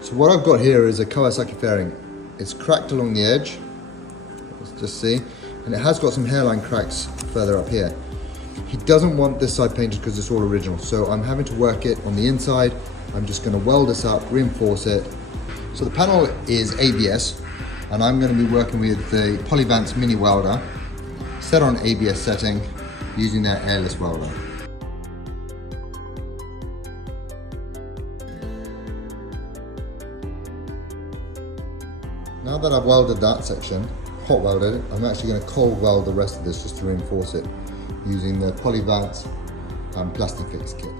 So what I've got here is a Kawasaki fairing. It's cracked along the edge, let's just see, and it has got some hairline cracks further up here. He doesn't want this side painted because it's all original, so I'm having to work it on the inside. I'm just going to weld this up, reinforce it. So the panel is ABS, and I'm going to be working with the Polyvance mini welder set on ABS setting using their airless welder. Now that I've welded that section, hot welded it, I'm actually going to cold weld the rest of this just to reinforce it using the Polyvance plastic fix kit.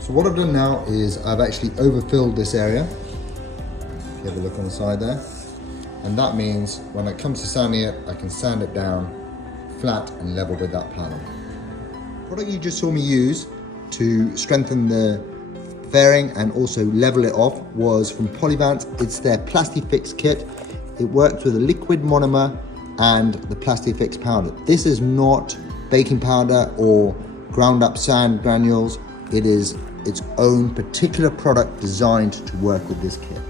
So what I've done now is I've actually overfilled this area. If you have a look on the side there. And that means when it comes to sanding it, I can sand it down flat and level with that panel. The product you just saw me use to strengthen the fairing and also level it off was from Polyvance. It's their Plastifix kit. It works with a liquid monomer and the Plastifix powder. This is not baking powder or ground up sand granules. It is its own particular product designed to work with this kit.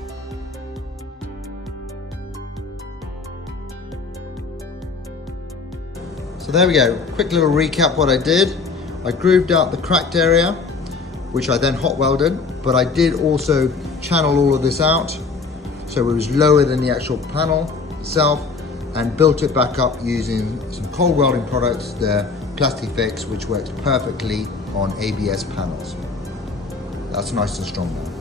So there we go, quick little recap what I did. I grooved out the cracked area, which I then hot welded, but I did also channel all of this out so it was lower than the actual panel itself, and built it back up using some cold welding products, the Plastifix, which works perfectly on ABS panels. That's nice and strong now.